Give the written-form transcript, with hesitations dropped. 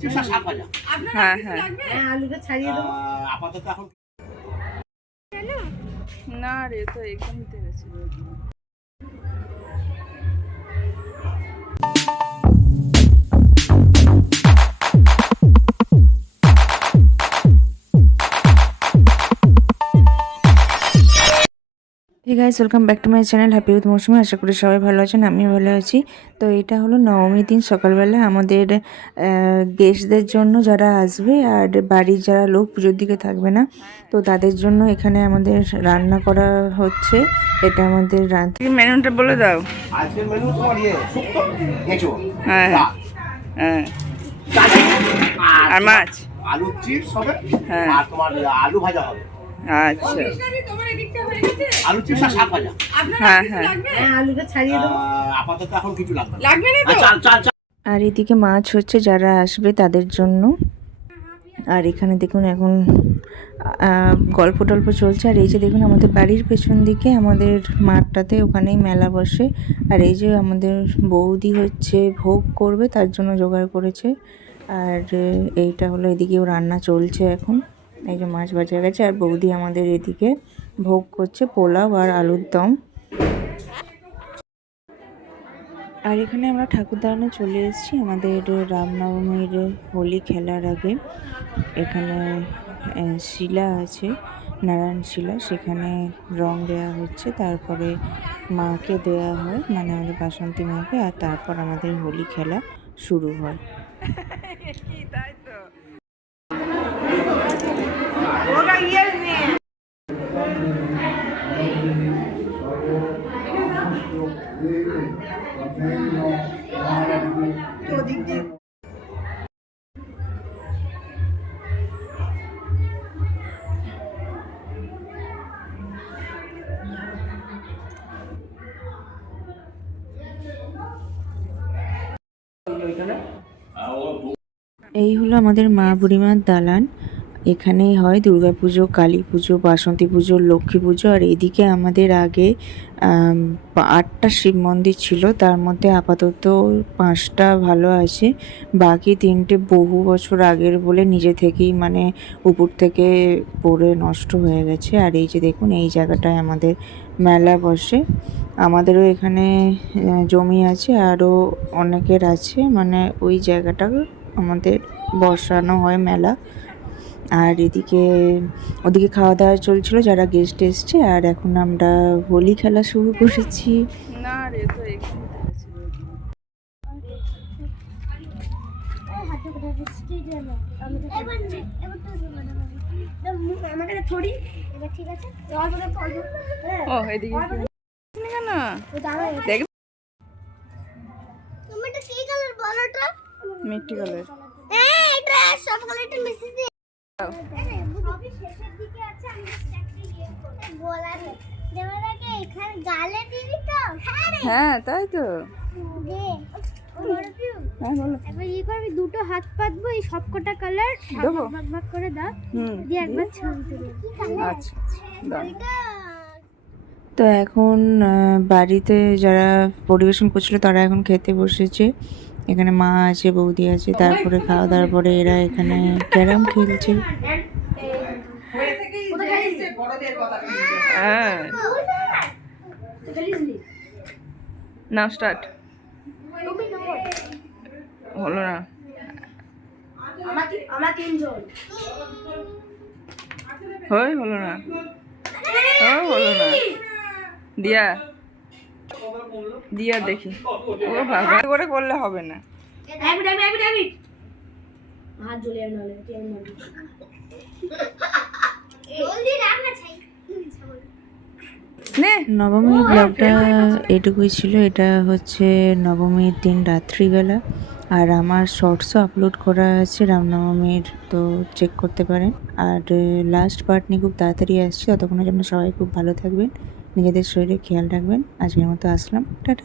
Chips আর শাক ভাজা। হ্যাঁ হ্যাঁ আলুটা ছাড়িয়ে দেবো। আপাতত এখন না রে, তো এখানে গেছে। Hey guys, welcome back to my channel happy with Mousumi. আশা করি সবাই ভালো আছেন, আমিও ভালো আছি। তো এটা হলো নবমীর দিন সকালবেলা আমাদের গেস্টদের জন্য যারা আসবে আর বাড়ির যারা লোক পুজোর দিকে থাকবে না, তো তাদের জন্য এখানে আমাদের রান্না করা হচ্ছে। এটা আমাদের মেনুটা বলে দাও। আজকের মেনু তোমার শুক্তো, এঁচোড়, হ্যাঁ ডাল, হ্যাঁ চাটনি, আর মাছ, আলুর চিপস হবে, হ্যাঁ। আর তোমার আলু ভাজা হবে। আচ্ছা, আলু চিপস আর শাক ভাজা। হ্যাঁ হ্যাঁ আলুটা ছাড়িয়ে দেবো। আপাতত এখন কিছু লাগবে না। লাগবে না তো? চাল চাল চাল। আর এদিকে মাছ হচ্ছে যারা আসবে তাদের জন্য। আর এখানে দেখুন এখন গল্প টল্প চলছে। আর এই যে দেখুন আমাদের বাড়ির পেছন দিকে আমাদের মাঠটাতে ওখানেই মেলা বসে। আর এই যে আমাদের বৌদি হচ্ছে ভোগ করবে, তার জন্য জোগাড় করেছে। আর এইটা হলো এদিকেও রান্না চলছে এখন। এই যে মাছ ভাজা গেছে আর বৌদি আমাদের এদিকে ভোগ করছে পোলাও আর আলুর দম। আর এখানে আমরা ঠাকুর দালানে চলে এসেছি আমাদের রামনবমীর হোলি খেলার আগে। এখানে শিলা আছে, নারায়ণ শিলা, সেখানে রং দেওয়া হচ্ছে, তারপরে মাকে দেওয়া হয়, মানে আমাদের বাসন্তী মাকে, আর তারপর আমাদের হোলি খেলা শুরু হয়। এই হলো আমাদের মা বুড়িমার দালান। এখানেই হয় দুর্গাপুজো, কালী পুজো, বাসন্তী পুজো, লক্ষ্মী পুজো। আর এদিকে আমাদের আগে 8টা শিব মন্দির ছিল, তার মধ্যে আপাতত 5টা ভালো আছে, বাকি 3টে বহু বছর আগের বলে নিজে থেকেই মানে উপর থেকে পড়ে নষ্ট হয়ে গেছে। আর এই যে দেখুন এই জায়গাটায় আমাদের মেলা বসে। আমাদেরও এখানে জমি আছে, আরও অনেকের আছে, মানে ওই জায়গাটা আমাদের বসানো হয় মেলা। আর ওদিকে খাওয়া দাওয়া চলছিল যারা গেস্ট এসছে। আর এখন আমরা হোলি খেলা শুরু করেছি। না রে, তো মিষ্টি কালার। হ্যাঁ তাই তো। দুটো হাত পাতবো, এই সবকটা কালার ভাগ ভাগ করে দাও, দিয়ে একবার ছবি তুলি। আচ্ছা তো এখন বাড়িতে যারা পরিবেশন করছিল তারা এখন খেতে বসেছে। এখানে মা আছে, বৌদি আছে, তারপরে খাওয়া দাওয়ার পরে এরা এখানে ক্যারাম খেলছে। হ্যাঁ নাও স্টার্ট হলো না। হলো না, হলো না। দিয়া দেখি, ও বাবা করে করলে হবে না। নবমীর ব্লগটা এটুকুই ছিল। এটা হচ্ছে নবমীর দিন রাত্রিবেলা। আর আমার শর্টসও আপলোড করা আছে রামনবমীর, তো চেক করতে পারেন। আর লাস্ট পার্ট নিয়ে খুব তাড়াতাড়ি আসছে। ততক্ষণের জন্য সবাই খুব ভালো থাকবেন, নিজেদের শরীরে খেয়াল রাখবেন। আজকের মতো আসলাম, টাটা।